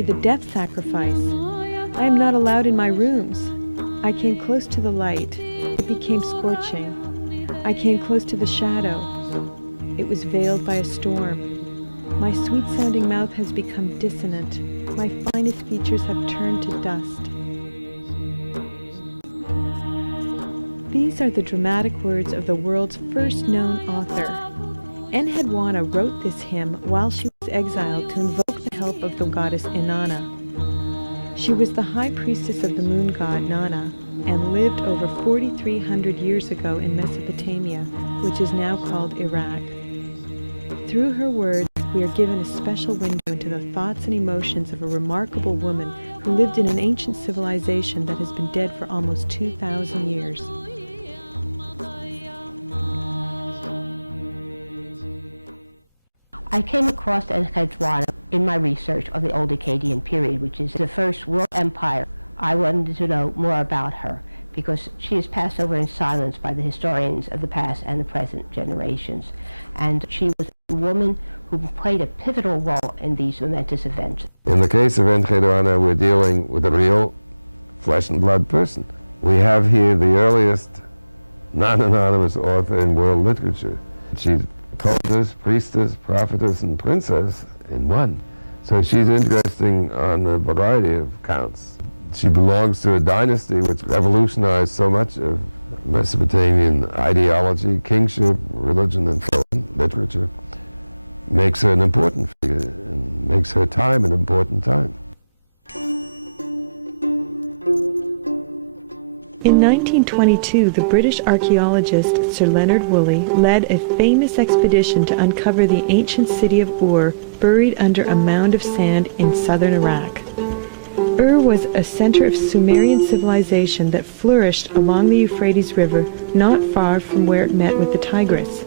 be the death pacify. I'm out in my room. I came close to the light. It came sleeping. I came close to the shadow. It was below the storm. My sleep-feeding mouth has become dissonant. My fellow creatures have come to die. Think about the dramatic words of the world's first young monster. Enheduanna wrote this hymn while she was exiled in the place of the goddess Inanna. She was the high priestess of the moon god Nanna, and lived over 4,300 years ago in Mesopotamia, which is now called Iraq. Through her words, we are given a special meaning to the thoughts and emotions of a remarkable woman who lived in ancient civilizations that have been dead for almost 2,000 years. The first working part, I went into a rural dialogue because she is considered founded on the stories of the past and present generations. And she is the woman who played a pivotal role in the dreams of the world. In 1922, the British archaeologist �14🀶🀶 led a famous expedition to uncover the ancient city of Ur, buried under a mound of sand in southern Iraq. Ur was a center of Sumerian civilization that flourished along the Euphrates River, not far from where it met with the Tigris.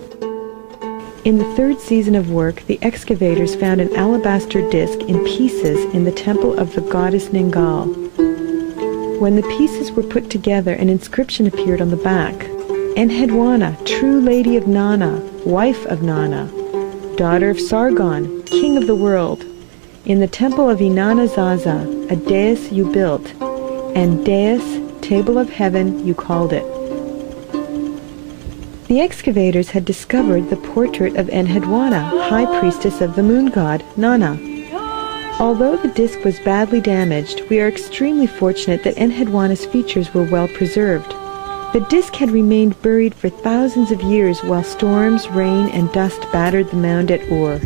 In the third season of work, the excavators found an alabaster disc in pieces in the temple of the goddess Ningal. When the pieces were put together, an inscription appeared on the back. Enheduanna, true lady of Nanna, wife of Nanna, daughter of Sargon, king of the world. In the temple of Inanna Zaza, a dais you built, and dais, table of heaven, you called it. The excavators had discovered the portrait of Enheduanna, high priestess of the moon god, Nanna. Although the disc was badly damaged, we are extremely fortunate that Enheduanna's features were well preserved. The disc had remained buried for thousands of years while storms, rain, and dust battered the mound at Ur.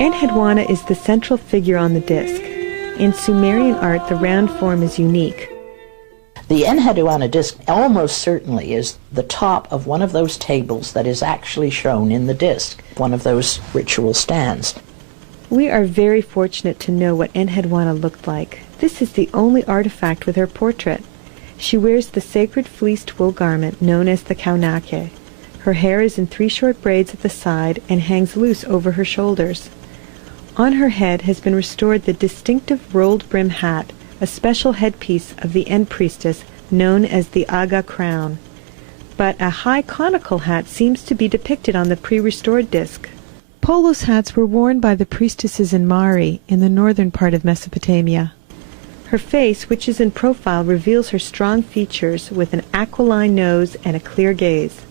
Enheduanna is the central figure on the disc. In Sumerian art, the round form is unique. The Enheduanna disc almost certainly is the top of one of those tables that is actually shown in the disc, one of those ritual stands. We are very fortunate to know what Enheduanna looked like. This is the only artifact with her portrait. She wears the sacred fleeced wool garment known as the 𝃶𒁺𒀶🀶. Her hair is in 3 short braids at the side and hangs loose over her shoulders. On her head has been restored the distinctive rolled brim hat, a special headpiece of the end priestess known as the Aga crown. But a high conical hat seems to be depicted on the pre-restored disc. Polos hats were worn by the priestesses in Mari, in the northern part of Mesopotamia. Her face, which is in profile, reveals her strong features with an aquiline nose and a clear gaze.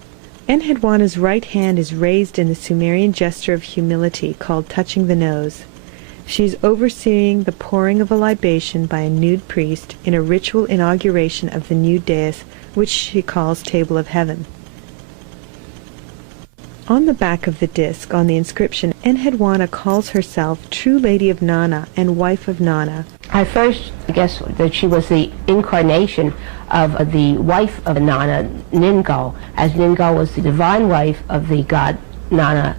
Enheduanna's right hand is raised in the Sumerian gesture of humility called touching the nose. She is overseeing the pouring of a libation by a nude priest in a ritual inauguration of the new dais, which she calls Table of Heaven. On the back of the disc, on the inscription, Enheduanna calls herself True Lady of Nanna and Wife of Nanna. I first guess that she was the incarnation of the wife of Nanna, Ningal, as Ningal was the divine wife of the god Nanna.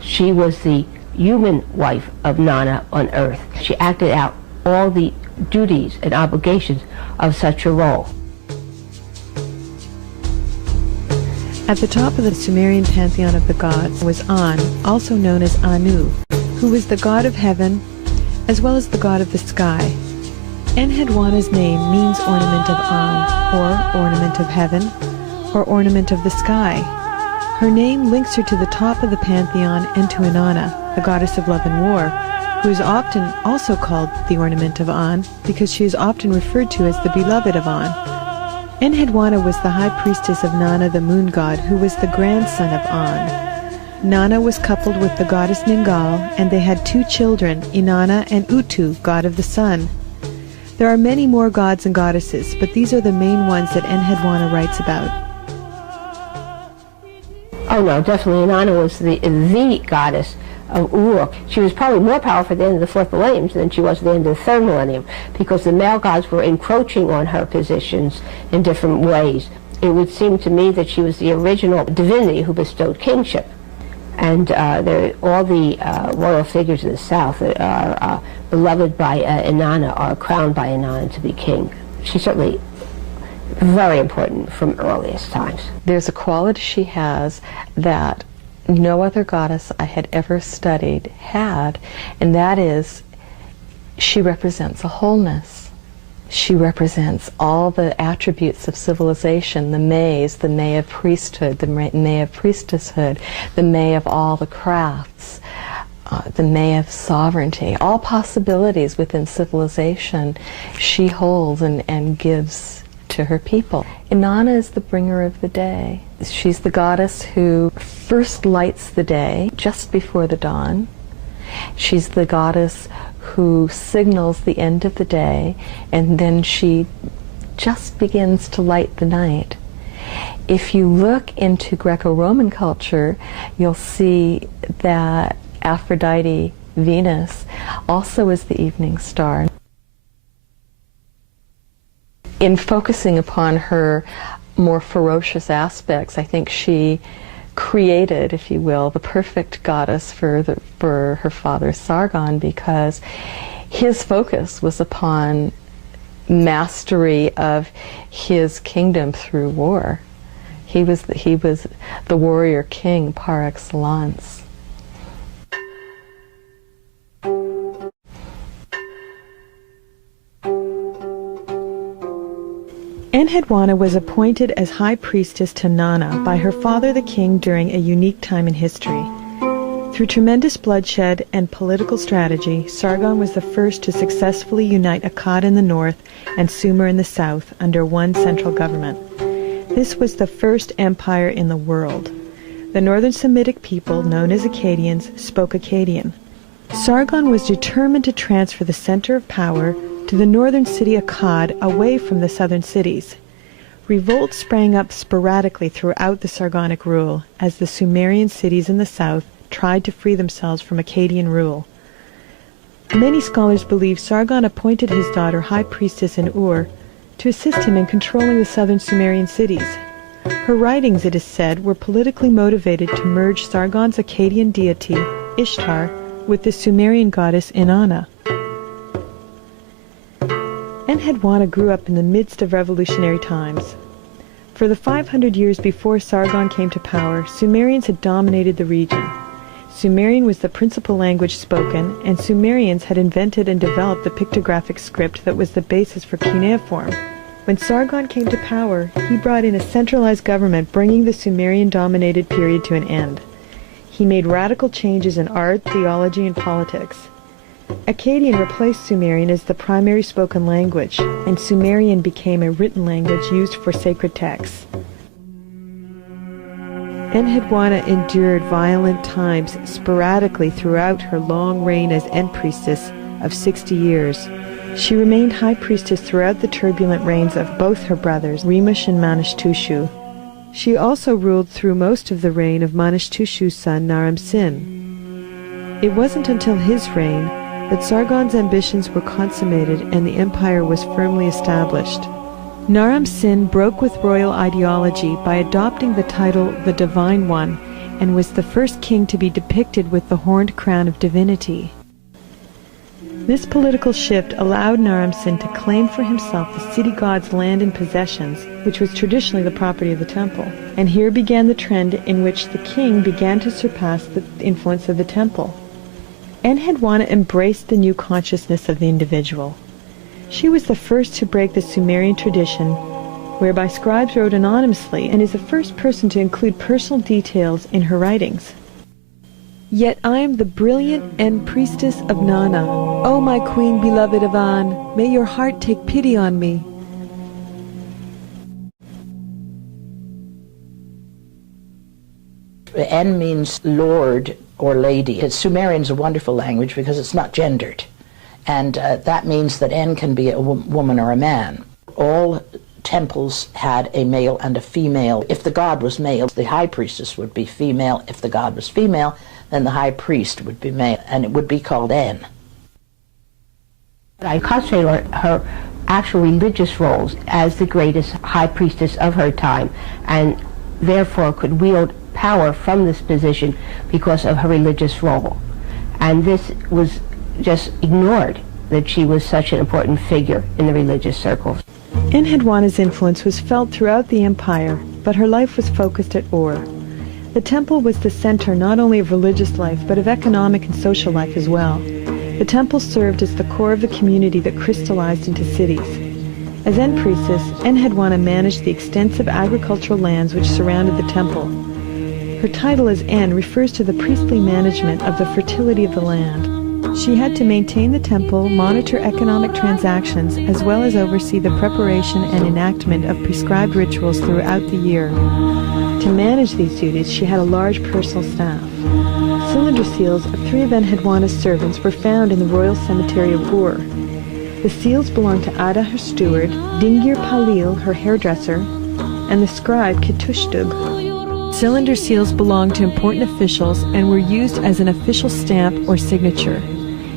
She was the human wife of Nanna on earth. She acted out all the duties and obligations of such a role. At the top of the Sumerian pantheon of the gods was An, also known as Anu, who was the god of heaven as well as the god of the sky. Enheduanna's name means ornament of An, or ornament of heaven, or ornament of the sky. Her name links her to the top of the pantheon and to Inanna, the goddess of love and war, who is often also called the ornament of An because she is often referred to as the beloved of An. Enheduanna was the high priestess of Nanna, the moon god, who was the grandson of An. Nanna was coupled with the goddess Ningal, and they had 2 children, Inanna and Utu, god of the sun. There are many more gods and goddesses, but these are the main ones that Enheduanna writes about. Oh no, definitely Inanna was the goddess of Uruk. She was probably more powerful at the end of the 4th millennium than she was at the end of the 3rd millennium, because the male gods were encroaching on her positions in different ways. It would seem to me that she was the original divinity who bestowed kingship. And all the royal figures in the south that are beloved by Inanna are crowned by Inanna to be king. She's certainly very important from earliest times. There's a quality she has that no other goddess I had ever studied had, and that is she represents a wholeness. She represents all the attributes of civilization, the Mays, the May of priesthood, the May of priestesshood, the May of all the crafts, the May of sovereignty, all possibilities within civilization she holds and gives to her people. Inanna is the bringer of the day. She's the goddess who first lights the day just before the dawn. She's the goddess who signals the end of the day, and then she just begins to light the night. If you look into Greco-Roman culture, you'll see that Aphrodite, Venus, also is the evening star. In focusing upon her more ferocious aspects, I think she created, if you will, the perfect goddess for her father Sargon, because his focus was upon mastery of his kingdom through war. He was the warrior king par excellence. Enheduanna was appointed as high priestess to Nanna by her father the king during a unique time in history. Through tremendous bloodshed and political strategy, Sargon was the first to successfully unite Akkad in the north and Sumer in the south under one central government. This was the first empire in the world. The northern Semitic people, known as Akkadians, spoke Akkadian. Sargon was determined to transfer the center of power to the northern city Akkad away from the southern cities. Revolts sprang up sporadically throughout the Sargonic rule as the Sumerian cities in the south tried to free themselves from Akkadian rule. Many scholars believe Sargon appointed his daughter High Priestess in Ur to assist him in controlling the southern Sumerian cities. Her writings, it is said, were politically motivated to merge Sargon's Akkadian deity, Ishtar, with the Sumerian goddess Inanna. Enheduanna grew up in the midst of revolutionary times. For the 500 years before Sargon came to power, Sumerians had dominated the region. Sumerian was the principal language spoken, and Sumerians had invented and developed the pictographic script that was the basis for cuneiform. When Sargon came to power, he brought in a centralized government, bringing the Sumerian-dominated period to an end. He made radical changes in art, theology, and politics. Akkadian replaced Sumerian as the primary spoken language, and Sumerian became a written language used for sacred texts. Enheduanna endured violent times sporadically throughout her long reign as End Priestess of 60 years. She remained High Priestess throughout the turbulent reigns of both her brothers, Rimush and Manishtushu. She also ruled through most of the reign of Manishtushu's son, Naram-Sin. It wasn't until his reign that Sargon's ambitions were consummated and the empire was firmly established. Naram-Sin broke with royal ideology by adopting the title the Divine One, and was the first king to be depicted with the horned crown of divinity. This political shift allowed Naram-Sin to claim for himself the city god's land and possessions, which was traditionally the property of the temple. And here began the trend in which the king began to surpass the influence of the temple. Enheduanna embraced the new consciousness of the individual. She was the first to break the Sumerian tradition, whereby scribes wrote anonymously, and is the first person to include personal details in her writings. Yet I am the brilliant and priestess of Nanna. O my queen beloved of An, may your heart take pity on me. En means lord or lady. Sumerian's a wonderful language because it's not gendered. And that means that En can be a woman or a man. All temples had a male and a female. If the god was male, the high priestess would be female. If the god was female, then the high priest would be male, and it would be called En. I concentrate on her actual religious roles as the greatest high priestess of her time, and therefore could wield power from this position because of her religious role. And this was just ignored, that she was such an important figure in the religious circles. Enheduanna's influence was felt throughout the empire, but her life was focused at Ur. The temple was the center not only of religious life, but of economic and social life as well. The temple served as the core of the community that crystallized into cities. As En Priestess, Enheduanna managed the extensive agricultural lands which surrounded the temple. Her title as En refers to the priestly management of the fertility of the land. She had to maintain the temple, monitor economic transactions, as well as oversee the preparation and enactment of prescribed rituals throughout the year. To manage these duties, she had a large personal staff. Cylinder seals of 3 of Enheduanna's servants were found in the royal cemetery of Ur. The seals belonged to Ada, her steward, 𝃃𒁺𒀶𒈾, her hairdresser, and the scribe 𝃃𒁺𒀶𒈾. Cylinder seals belonged to important officials and were used as an official stamp or signature.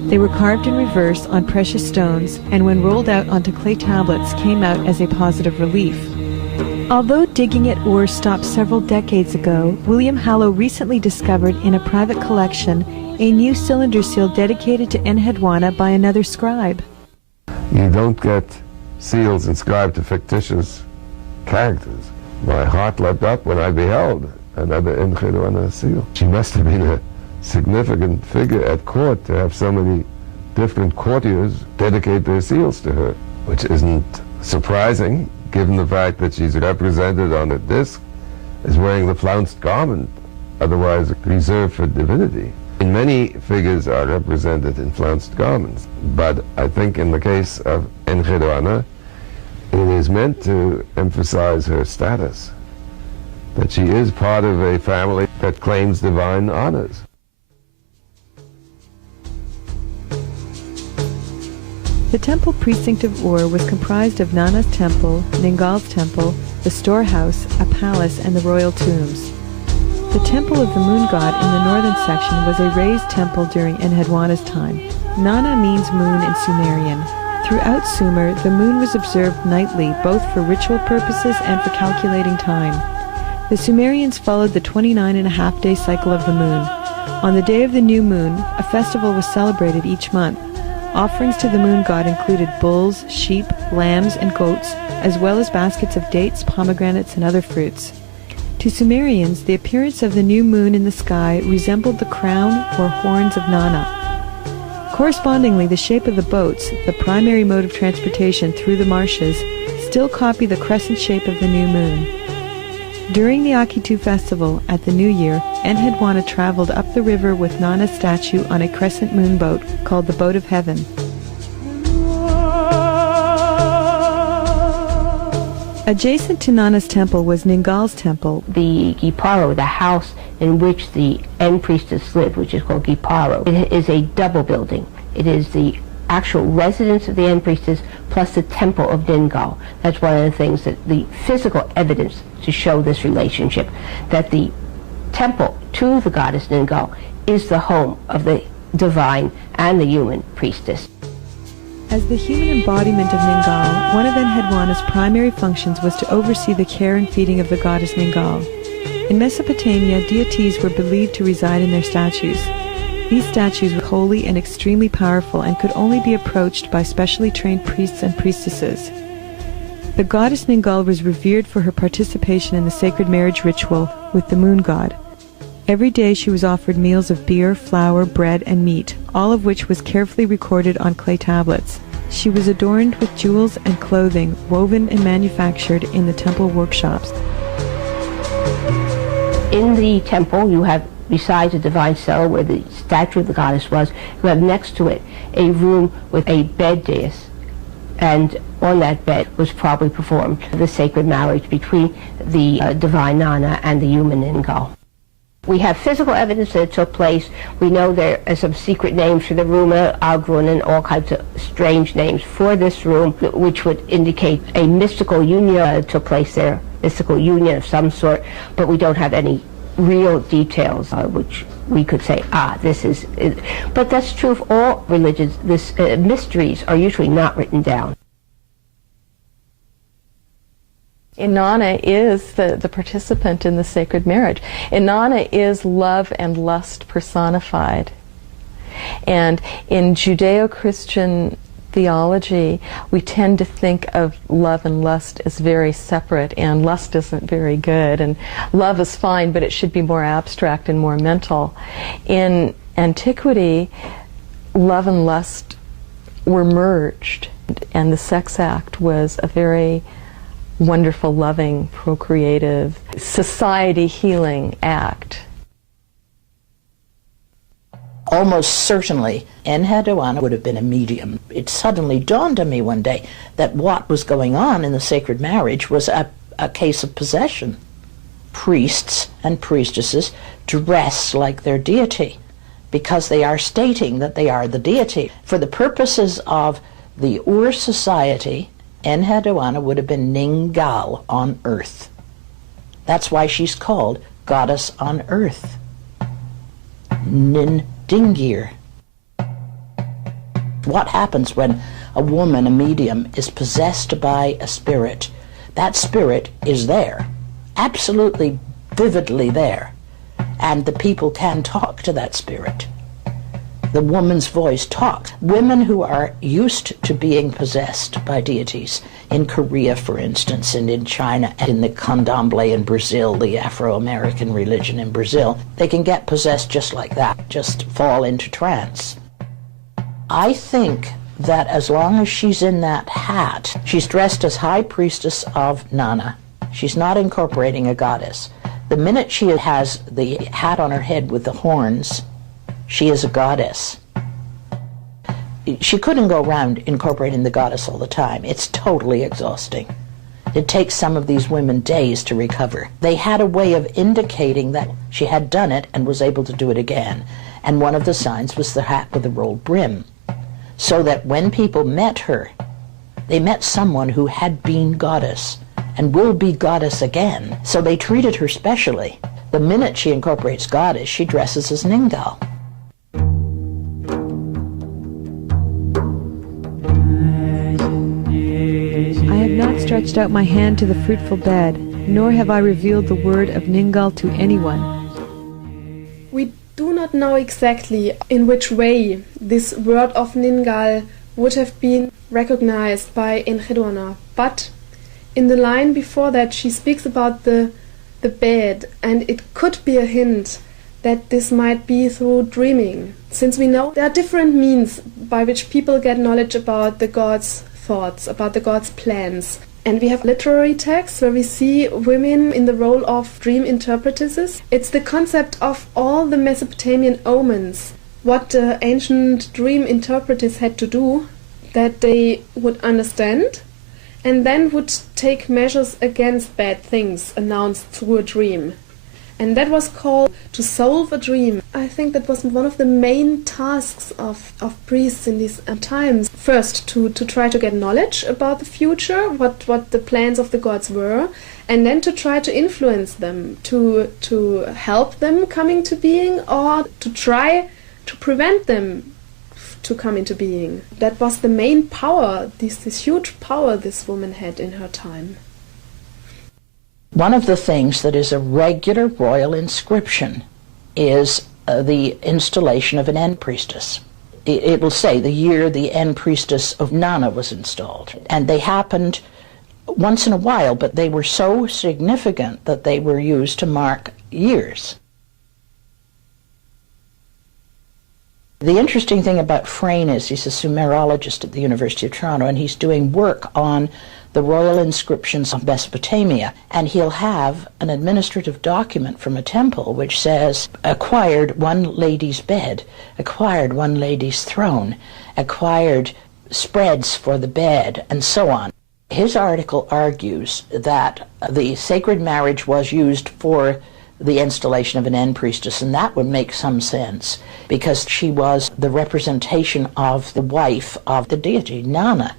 They were carved in reverse on precious stones, and when rolled out onto clay tablets came out as a positive relief. Although digging at Ur stopped several decades ago, William Hallow recently discovered in a private collection a new cylinder seal dedicated to Enheduanna by another scribe. You don't get seals inscribed to fictitious characters. My heart leapt up when I beheld another Enheduanna seal. She must have been a significant figure at court to have so many different courtiers dedicate their seals to her, which isn't surprising given the fact that she's represented on a disc as wearing the flounced garment, otherwise reserved for divinity. And many figures are represented in flounced garments, but I think in the case of Enheduanna, it is meant to emphasize her status, that she is part of a family that claims divine honors. The temple precinct of Ur was comprised of Nanna's temple, Ningal's temple, the storehouse, a palace, and the royal tombs. The temple of the moon god in the northern section was a raised temple during Enheduanna's time. Nanna means moon in Sumerian. Throughout Sumer, the moon was observed nightly, both for ritual purposes and for calculating time. The Sumerians followed the 29.5-day cycle of the moon. On the day of the new moon, a festival was celebrated each month. Offerings to the moon god included bulls, sheep, lambs, and goats, as well as baskets of dates, pomegranates, and other fruits. To Sumerians, the appearance of the new moon in the sky resembled the crown or horns of Nanna. Correspondingly, the shape of the boats, the primary mode of transportation through the marshes, still copy the crescent shape of the new moon. During the Akitu festival at the New Year, Enheduanna traveled up the river with Nanna's statue on a crescent moon boat called the Boat of Heaven. Adjacent to Nanna's temple was Ningal's temple. The 𝃃𒁺𒀭, the house in which the En Priestess lived, which is called 𝃃𒁺𒀭, it is a double building. It is the actual residence of the En Priestess plus the temple of Ningal. That's one of the things, that the physical evidence to show this relationship, that the temple to the goddess Ningal is the home of the divine and the human priestess. As the human embodiment of Ningal, one of Enheduanna's primary functions was to oversee the care and feeding of the goddess Ningal. In Mesopotamia, deities were believed to reside in their statues. These statues were holy and extremely powerful and could only be approached by specially trained priests and priestesses. The goddess Ningal was revered for her participation in the sacred marriage ritual with the moon god. Every day she was offered meals of beer, flour, bread, and meat, all of which was carefully recorded on clay tablets. She was adorned with jewels and clothing woven and manufactured in the temple workshops. In the temple, you have Besides the divine cell where the statue of the goddess was, you have next to it a room with a bed dais, and on that bed was probably performed the sacred marriage between the divine Nanna and the human Ningal. We have physical evidence that it took place. We know there are some secret names for the room, Algrun, and all kinds of strange names for this room, which would indicate a mystical union took place there, mystical union of some sort, but we don't have any real details which we could say, this is. But that's true of all religions. Mysteries are usually not written down. Inanna is the participant in the sacred marriage. Inanna is love and lust personified. And in Judeo-Christian theology, we tend to think of love and lust as very separate, and lust isn't very good, and love is fine, but it should be more abstract and more mental. In antiquity, love and lust were merged, and the sex act was a very wonderful, loving, procreative, society-healing act. Almost certainly, Enheduanna would have been a medium. It suddenly dawned on me one day that what was going on in the sacred marriage was a case of possession. Priests and priestesses dress like their deity because they are stating that they are the deity. For the purposes of the Ur society, Enheduanna would have been Ningal on earth. That's why she's called Goddess on Earth. Dingir. What happens when a woman, a medium, is possessed by a spirit? That spirit is there, absolutely vividly there, and the people can talk to that spirit. The woman's voice talks. Women who are used to being possessed by deities, in Korea, for instance, and in China, and in the Candomblé in Brazil, the Afro-American religion in Brazil, they can get possessed just like that, just fall into trance. I think that as long as she's in that hat, she's dressed as High Priestess of Nanna. She's not incorporating a goddess. The minute she has the hat on her head with the horns, she is a goddess. She couldn't go around incorporating the goddess all the time. It's totally exhausting. It takes some of these women days to recover. They had a way of indicating that she had done it and was able to do it again. And one of the signs was the hat with the rolled brim. So that when people met her, they met someone who had been goddess and will be goddess again. So they treated her specially. The minute she incorporates goddess, she dresses as Ningal. Stretched out my hand to the fruitful bed, nor have I revealed the word of Ningal to anyone. We do not know exactly in which way this word of Ningal would have been recognized by Enheduanna, but in the line before that she speaks about the bed, and it could be a hint that this might be through dreaming, since we know there are different means by which people get knowledge about the gods' thoughts, about the gods' plans. And we have literary texts where we see women in the role of dream interpretesses. It's the concept of all the Mesopotamian omens, what the ancient dream interpreters had to do, that they would understand, and then would take measures against bad things announced through a dream. And that was called to solve a dream. I think that was one of the main tasks of priests in these times. First, to try to get knowledge about the future, what the plans of the gods were, and then to try to influence them, to help them come into being, or to try to prevent them to come into being. That was the main power, this huge power this woman had in her time. One of the things that is a regular royal inscription is the installation of an end priestess. It will say the year the end priestess of Nanna was installed. And they happened once in a while, but they were so significant that they were used to mark years. The interesting thing about Frayne is he's a Sumerologist at the University of Toronto, and he's doing work on the royal inscriptions of Mesopotamia, and he'll have an administrative document from a temple which says, acquired one lady's bed, acquired one lady's throne, acquired spreads for the bed, and so on. His article argues that the sacred marriage was used for the installation of an end priestess, and that would make some sense, because she was the representation of the wife of the deity, Nanna.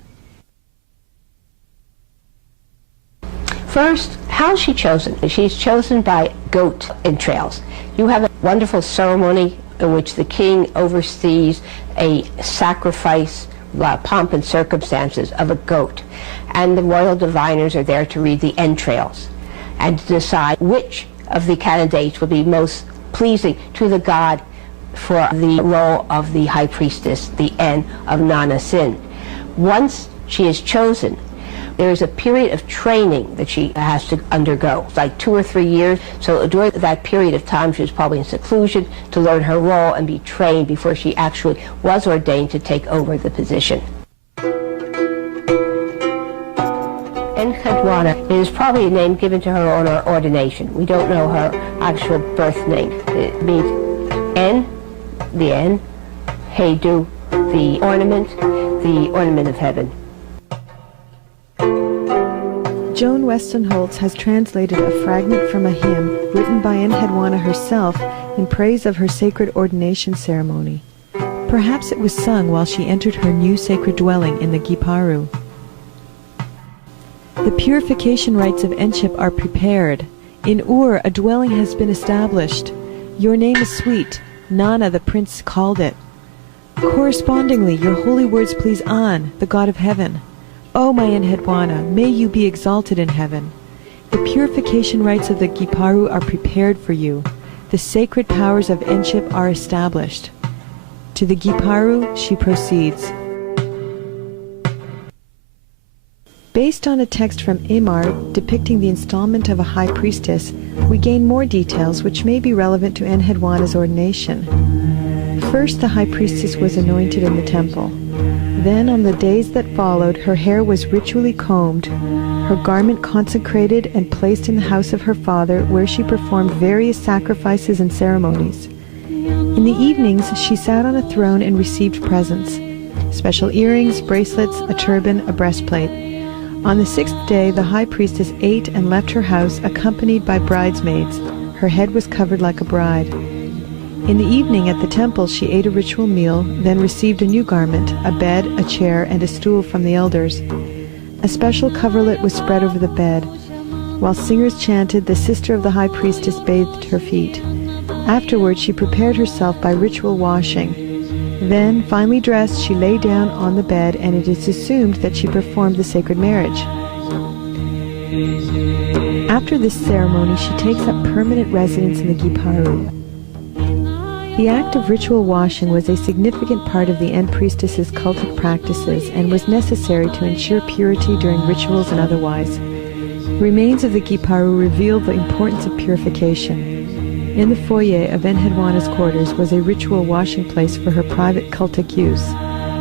First, how is she chosen? She's chosen by goat entrails. You have a wonderful ceremony in which the king oversees a sacrifice, pomp and circumstances of a goat, and the royal diviners are there to read the entrails and to decide which of the candidates will be most pleasing to the god for the role of the high priestess, the En of Nanna Sin. Once she is chosen, there is a period of training that she has to undergo, like 2 or 3 years. So during that period of time, she was probably in seclusion to learn her role and be trained before she actually was ordained to take over the position. Enheduanna is probably a name given to her on her ordination. We don't know her actual birth name. It means En, the En, Hedu, the ornament of heaven. Joan Weston Holtz has translated a fragment from a hymn written by Enheduanna herself in praise of her sacred ordination ceremony. Perhaps it was sung while she entered her new sacred dwelling in the 𝒃𒁺𒀭💾. The purification rites of Enship are prepared. In Ur a dwelling has been established. Your name is sweet. Nanna the prince called it. Correspondingly, your holy words please An, the god of heaven. O my Enheduanna, may you be exalted in heaven. The purification rites of the 𝒃𒁺𒀭 are prepared for you. The sacred powers of Enship are established. To the 𝒃𒁺𒀭 she proceeds. Based on a text from 𝒃𒁺🀭 depicting the installment of a high priestess, we gain more details which may be relevant to Enheduanna's ordination. First, the high priestess was anointed in the temple. Then, on the days that followed, her hair was ritually combed, her garment consecrated and placed in the house of her father, where she performed various sacrifices and ceremonies. In the evenings, she sat on a throne and received presents: special earrings, bracelets, a turban, a breastplate. On the 6th day, the high priestess ate and left her house, accompanied by bridesmaids. Her head was covered like a bride. In the evening at the temple she ate a ritual meal, then received a new garment, a bed, a chair, and a stool from the elders. A special coverlet was spread over the bed. While singers chanted, the sister of the high priestess bathed her feet. Afterwards she prepared herself by ritual washing. Then, finally dressed, she lay down on the bed, and it is assumed that she performed the sacred marriage. After this ceremony she takes up permanent residence in the 𝒃𒁺🀭. The act of ritual washing was a significant part of the end priestess's cultic practices and was necessary to ensure purity during rituals and otherwise. Remains of the 𝒃𒁺🀭 reveal the importance of purification. In the foyer of Enheduanna's quarters was a ritual washing place for her private cultic use.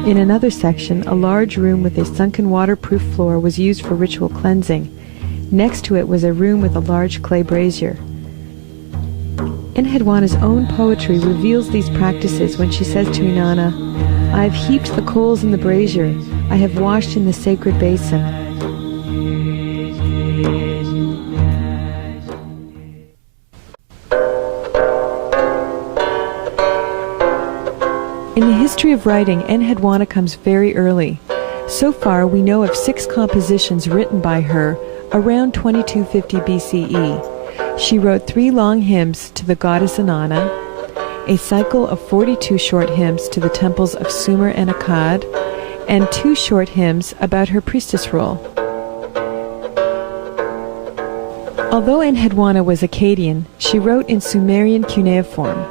In another section, a large room with a sunken waterproof floor was used for ritual cleansing. Next to it was a room with a large clay brazier. Enheduanna's own poetry reveals these practices when she says to Inanna, "I have heaped the coals in the brazier, I have washed in the sacred basin." In the history of writing, Enheduanna comes very early. So far, we know of 6 compositions written by her around 2250 BCE. She wrote 3 long hymns to the goddess Inanna, a cycle of 42 short hymns to the temples of Sumer and Akkad, and 2 short hymns about her priestess role. Although Enheduanna was Akkadian, she wrote in Sumerian cuneiform.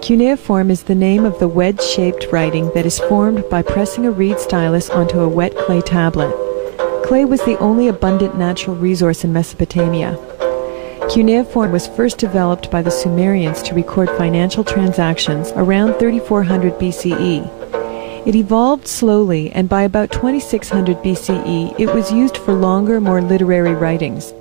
Cuneiform is the name of the wedge-shaped writing that is formed by pressing a reed stylus onto a wet clay tablet. Clay was the only abundant natural resource in Mesopotamia. Cuneiform was first developed by the Sumerians to record financial transactions around 3400 BCE. It evolved slowly, and by about 2600 BCE, it was used for longer, more literary writings.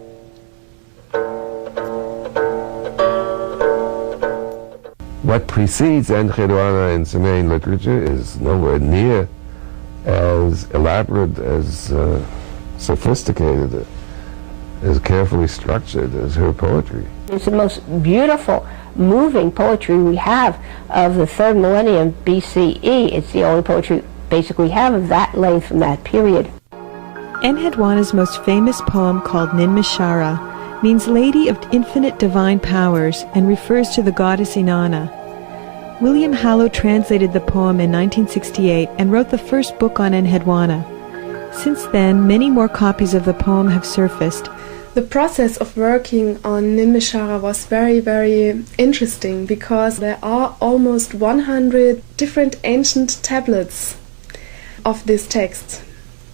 What precedes Enheduanna in Sumerian literature is nowhere near as elaborate, as sophisticated, as carefully structured as her poetry. It's the most beautiful, moving poetry we have of the 3rd millennium BCE. It's the only poetry basically we have of that length from that period. Enheduanna's most famous poem, called 𝒃𒁺𒀭💾, means Lady of Infinite Divine Powers and refers to the goddess Inanna. William Hallow translated the poem in 1968 and wrote the first book on Enheduanna. Since then, many more copies of the poem have surfaced. The process of working on 𝒃𒁺𒀭💾 was very, very interesting because there are almost 100 different ancient tablets of this text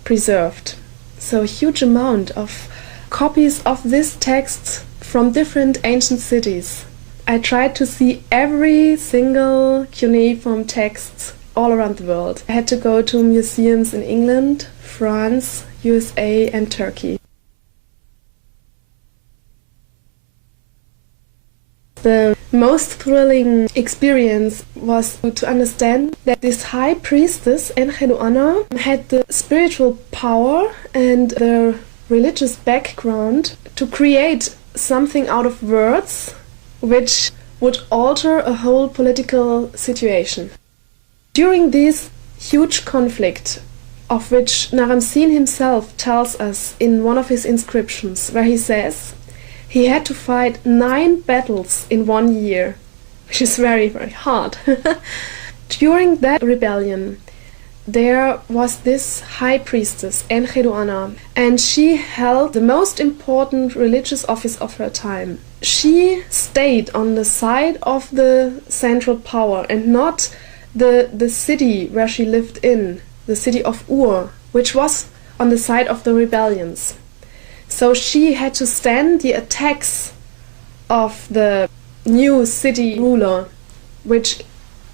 preserved. So a huge amount of copies of this text from different ancient cities. I tried to see every single cuneiform text all around the world. I had to go to museums in England, France, USA and Turkey. The most thrilling experience was to understand that this high priestess, Enheduanna, had the spiritual power and the religious background to create something out of words which would alter a whole political situation. During this huge conflict, of which Naram-Sin himself tells us in one of his inscriptions, where he says he had to fight 9 battles in 1 year, which is very, very hard. During that rebellion, there was this high priestess, Enheduanna, and she held the most important religious office of her time. She stayed on the side of the central power and not the city where she lived in, the city of Ur, which was on the side of the rebellions. So she had to stand the attacks of the new city ruler, which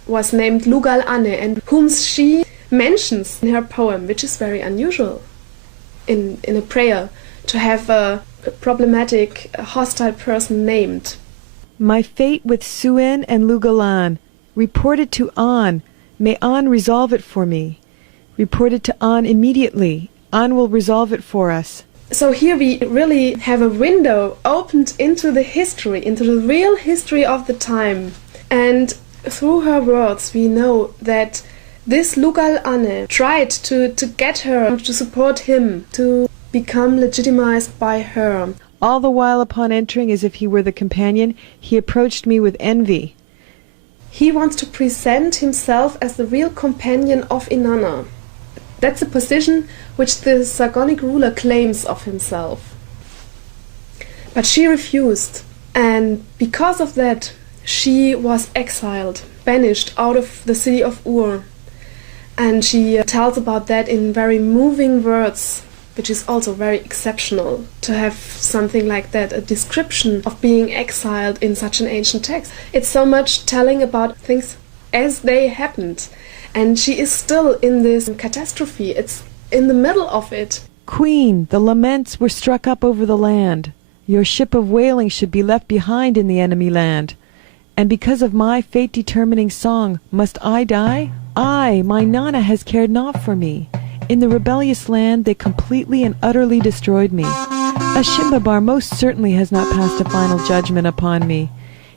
was named 𝒃𒁺𒀭💾, and whom she mentions in her poem, which is very unusual in a prayer to have a problematic, hostile person named. My fate with Suen and 𝒃𒁺🀭💾, reported to An. May An resolve it for me. Reported to An immediately. An will resolve it for us. So here we really have a window opened into the history, into the real history of the time. And through her words we know that this 𒃃𒁺🀭💾 tried to get her to support him, to become legitimized by her. All the while, upon entering as if he were the companion, he approached me with envy. He wants to present himself as the real companion of Inanna. That's a position which the Sargonic ruler claims of himself. But she refused, and because of that she was exiled, banished out of the city of Ur. And she tells about that in very moving words, which is also very exceptional to have something like that, a description of being exiled in such an ancient text. It's so much telling about things as they happened. And she is still in this catastrophe. It's in the middle of it. Queen, the laments were struck up over the land. Your ship of wailing should be left behind in the enemy land. And because of my fate-determining song, must I die? I, my Nanna, has cared not for me. In the rebellious land they completely and utterly destroyed me. 𝒃𒁺🀭💾 most certainly has not passed a final judgment upon me.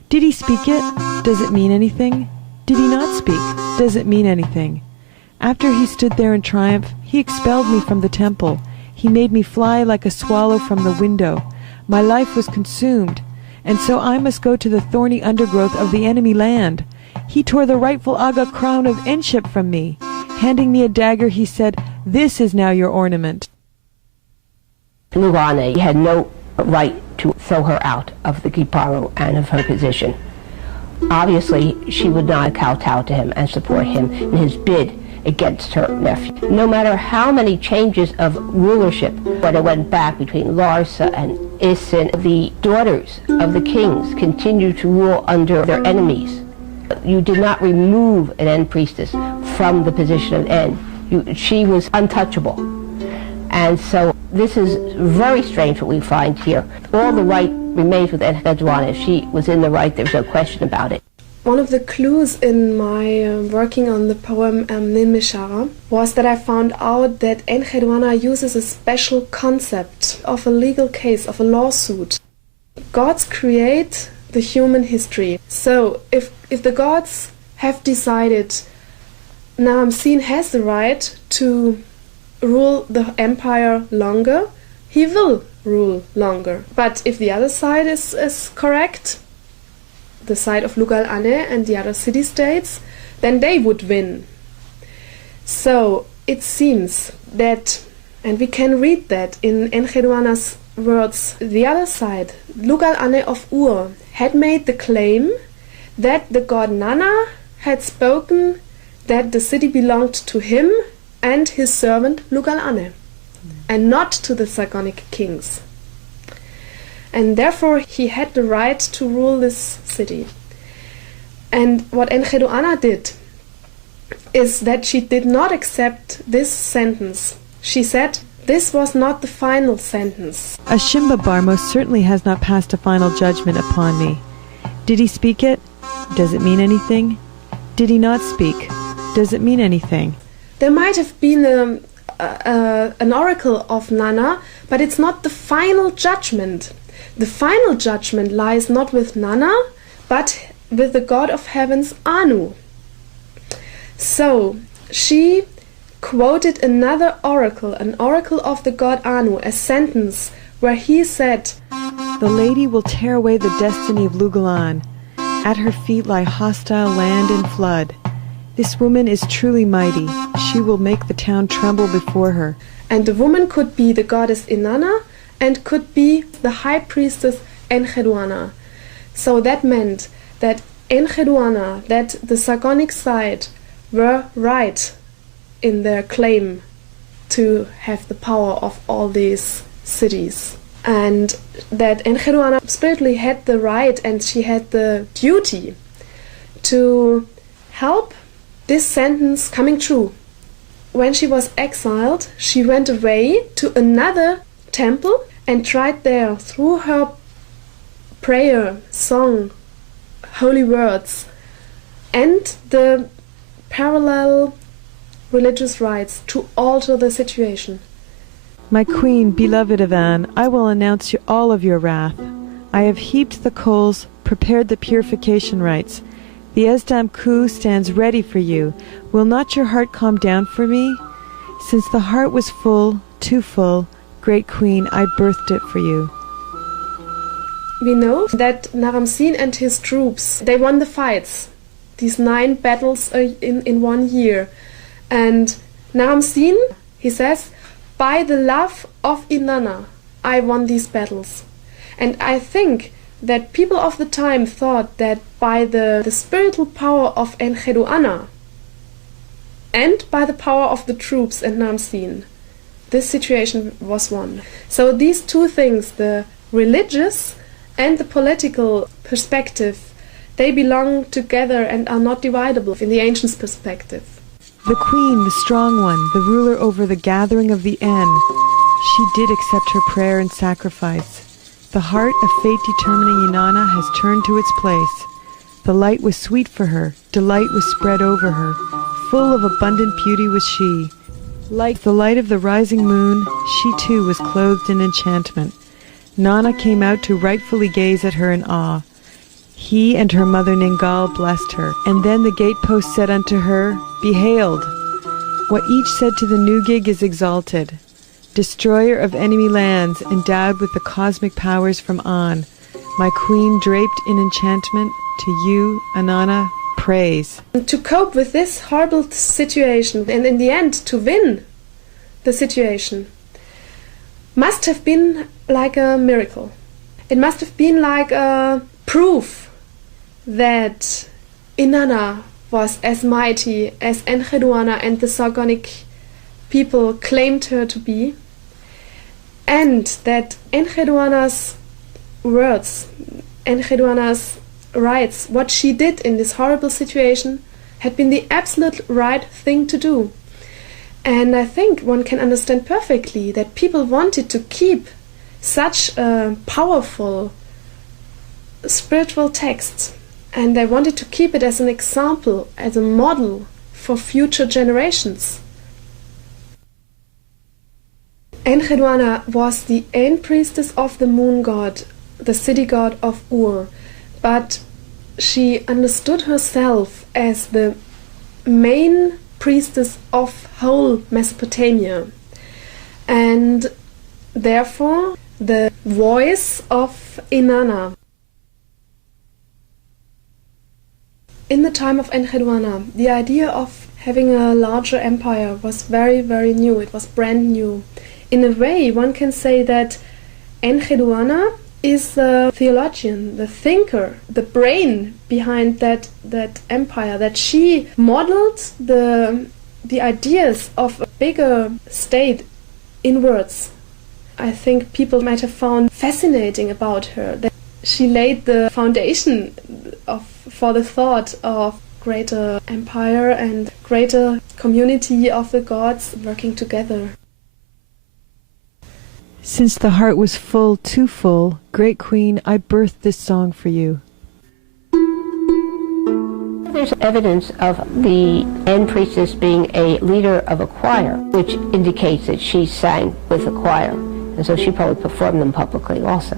Did he speak it? Does it mean anything? Did he not speak? Does it mean anything? After he stood there in triumph, he expelled me from the temple. He made me fly like a swallow from the window. My life was consumed, and so I must go to the thorny undergrowth of the enemy land. He tore the rightful Aga crown of Enship from me. Handing me a dagger, he said, "This is now your ornament." 𒃃𒁺🀭💾 had no right to throw her out of the 𒃃𒁺🀭 and of her position. Obviously, she would not kowtow to him and support him in his bid against her nephew. No matter how many changes of rulership, when it went back between Larsa and Isin, the daughters of the kings continued to rule under their enemies. You did not remove an end priestess from the position of end. She was untouchable. And so this is very strange what we find here. All the right remains with Enheduanna. If she was in the right, there's no question about it. One of the clues in my working on the poem 𝒃𒁺𒀭🈾 was that I found out that Enheduanna uses a special concept of a legal case, of a lawsuit. Gods create the human history. So if the gods have decided Naram-Sin has the right to rule the empire longer, he will rule longer. But if the other side is correct, the side of 𝒃𒁺𒀭🈾 and the other city-states, then they would win. So it seems that, and we can read that in Enheduanna's words, the other side, 𝒃𒁺𒀭🈾 of Ur, had made the claim that the god Nanna had spoken that the city belonged to him and his servant 𒃃𒁺𒀭🈾, and not to the Sargonic kings. And therefore he had the right to rule this city. And what Enheduanna did is that she did not accept this sentence. She said, this was not the final sentence. 𝒃𒁺🀭🈾 most certainly has not passed a final judgment upon me. Did he speak it? Does it mean anything? Did he not speak? Does it mean anything? There might have been an oracle of Nanna, but it's not the final judgment. The final judgment lies not with Nanna, but with the god of heavens, Anu. So she quoted another oracle, an oracle of the god Anu, a sentence where he said, The lady will tear away the destiny of 𝒃𒁺🀭🈾. At her feet lie hostile land and flood. This woman is truly mighty. She will make the town tremble before her. And the woman could be the goddess Inanna and could be the high priestess Enheduanna. So that meant that Enheduanna, that the Sargonic side were right in their claim to have the power of all these cities. And that Enheduanna spiritually had the right and she had the duty to help this sentence coming true. When she was exiled, she went away to another temple and tried there, through her prayer, song, holy words, and the parallel religious rites, to alter the situation. My queen, beloved of An, I will announce you all of your wrath. I have heaped the coals, prepared the purification rites. The 𝒃𒁺🀭🈾 stands ready for you. Will not your heart calm down for me? Since the heart was full, too full, great queen, I birthed it for you. We know that Naram-Sin and his troops, they won the fights, these 9 battles in 1 year. And Naram-Sin, he says, by the love of Inanna, I won these battles. And I think that people of the time thought that by the spiritual power of Enheduanna and by the power of the troops and Naram-Sin, this situation was won. So these two things, the religious and the political perspective, they belong together and are not dividable in the ancients' perspective. The queen, the strong one, the ruler over the gathering of the En, she did accept her prayer and sacrifice. The heart of fate-determining Inanna has turned to its place. The light was sweet for her, delight was spread over her. Full of abundant beauty was she. Like the light of the rising moon, she too was clothed in enchantment. Nanna came out to rightfully gaze at her in awe. He and her mother Ningal blessed her, and then the gatepost said unto her, Be hailed! What each said to the Nugig is exalted. Destroyer of enemy lands, endowed with the cosmic powers from An, my queen draped in enchantment, to you, Inanna, praise. To cope with this horrible situation, and in the end to win the situation, must have been like a miracle. It must have been like a proof that Inanna was as mighty as Enheduanna and the Sargonic people claimed her to be, and that Enheduanna's words, Enheduanna's writes what she did in this horrible situation had been the absolute right thing to do. And I think one can understand perfectly that people wanted to keep such a powerful spiritual text, and they wanted to keep it as an example, as a model for future generations. Enheduanna was the High Priestess of the moon god, the city god of Ur, but she understood herself as the main priestess of whole Mesopotamia, and therefore the voice of Inanna. In the time of Enheduanna, the idea of having a larger empire was very, very new. It was brand new. In a way, one can say that Enheduanna is the theologian, the thinker, the brain behind that empire, that she modeled the ideas of a bigger state in words. I think people might have found fascinating about her that she laid the foundation for the thought of greater empire and greater community of the gods working together. Since the heart was full, too full, great queen, I birthed this song for you. There's evidence of the High Priestess being a leader of a choir, which indicates that she sang with a choir, and so she probably performed them publicly also.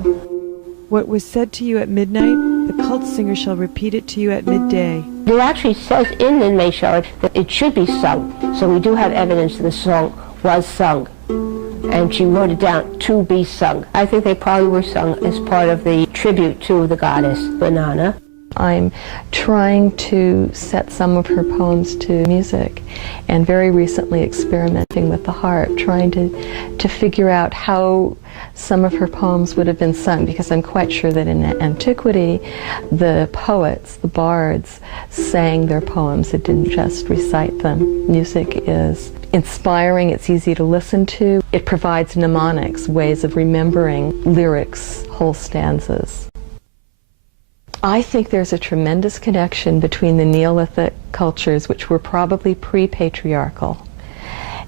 What was said to you at midnight, the cult singer shall repeat it to you at midday. It actually says in the 𝒃𒁺𒀭🈾 that it should be sung, so we do have evidence that the song was sung, and she wrote it down to be sung. I think they probably were sung as part of the tribute to the goddess Inanna. I'm trying to set some of her poems to music, and very recently experimenting with the harp, trying to figure out how some of her poems would have been sung, because I'm quite sure that in antiquity the poets, the bards, sang their poems. It didn't just recite them. Music is inspiring, it's easy to listen to. It provides mnemonics, ways of remembering lyrics, whole stanzas. I think there's a tremendous connection between the Neolithic cultures, which were probably pre-patriarchal,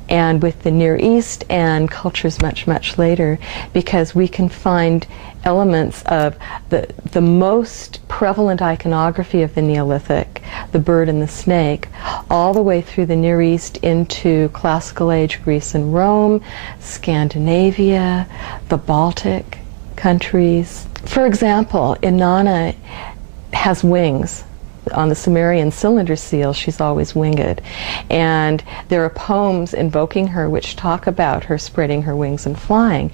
and with the Near East and cultures much, much later, because we can find elements of the most prevalent iconography of the Neolithic, the bird and the snake, all the way through the Near East into classical age Greece and Rome, Scandinavia, the Baltic countries. For example, Inanna has wings. On the Sumerian cylinder seal, she's always winged. And there are poems invoking her which talk about her spreading her wings and flying.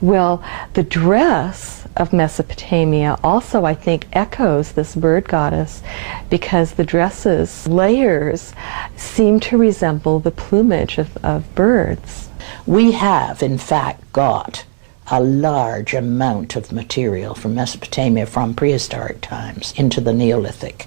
Well, the dress of Mesopotamia also, I think, echoes this bird goddess, because the dresses, layers, seem to resemble the plumage of birds. We have, in fact, got a large amount of material from Mesopotamia from prehistoric times into the Neolithic,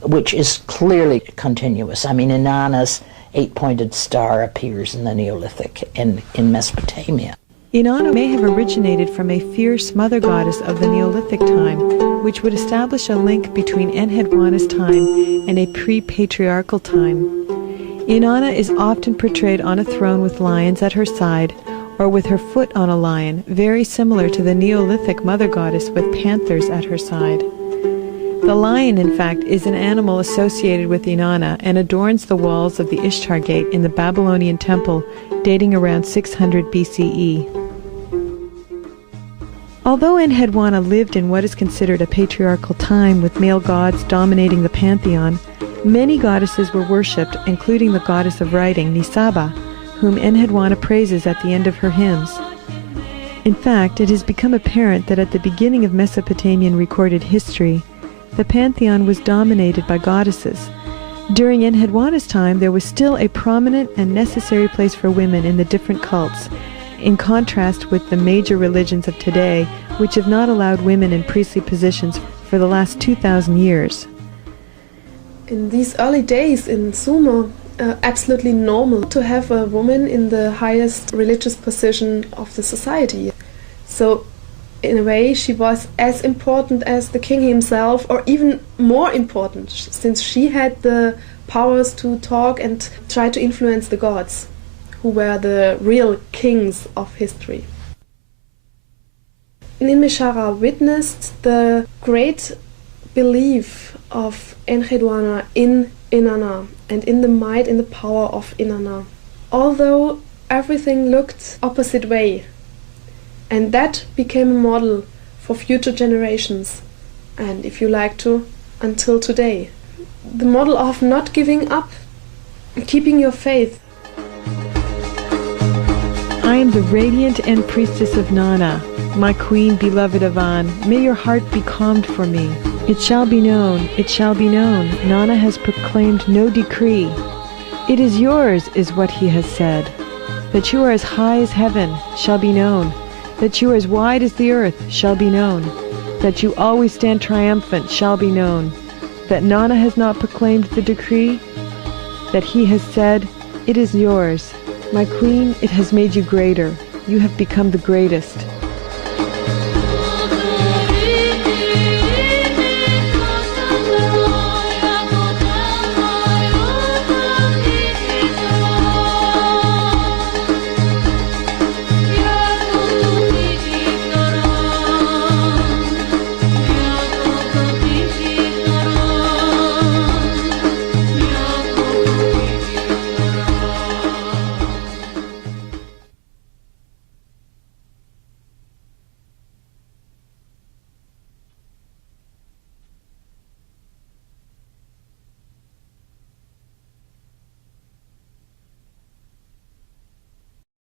which is clearly continuous. I mean, Inanna's eight-pointed star appears in the Neolithic in Mesopotamia. Inanna may have originated from a fierce mother goddess of the Neolithic time, which would establish a link between Enheduanna's time and a pre-patriarchal time. Inanna is often portrayed on a throne with lions at her side, or with her foot on a lion, very similar to the Neolithic mother goddess with panthers at her side. The lion, in fact, is an animal associated with Inanna and adorns the walls of the Ishtar Gate in the Babylonian temple dating around 600 BCE. Although Enheduanna lived in what is considered a patriarchal time with male gods dominating the pantheon, many goddesses were worshipped, including the goddess of writing, Nisaba, whom Enheduanna praises at the end of her hymns. In fact, it has become apparent that at the beginning of Mesopotamian recorded history, the pantheon was dominated by goddesses. During Enheduanna's time, there was still a prominent and necessary place for women in the different cults, in contrast with the major religions of today, which have not allowed women in priestly positions for the last 2,000 years. In these early days in Sumer, absolutely normal to have a woman in the highest religious position of the society. So In a way, she was as important as the king himself, or even more important, since she had the powers to talk and try to influence the gods, who were the real kings of history. 𝒃𒁺🀭💾 witnessed the great belief of Enheduanna in Inanna and in the might and the power of Inanna, although everything looked opposite way. And that became a model for future generations, and if you like to, until today. The model of not giving up, keeping your faith. I am the radiant End Priestess of Nanna, my queen beloved of An. May your heart be calmed for me. It shall be known, it shall be known, Nanna has proclaimed no decree. It is yours, is what he has said. That you are as high as heaven shall be known. That you are as wide as the earth shall be known. That you always stand triumphant shall be known. That Nanna has not proclaimed the decree. That he has said, it is yours. My queen, it has made you greater. You have become the greatest.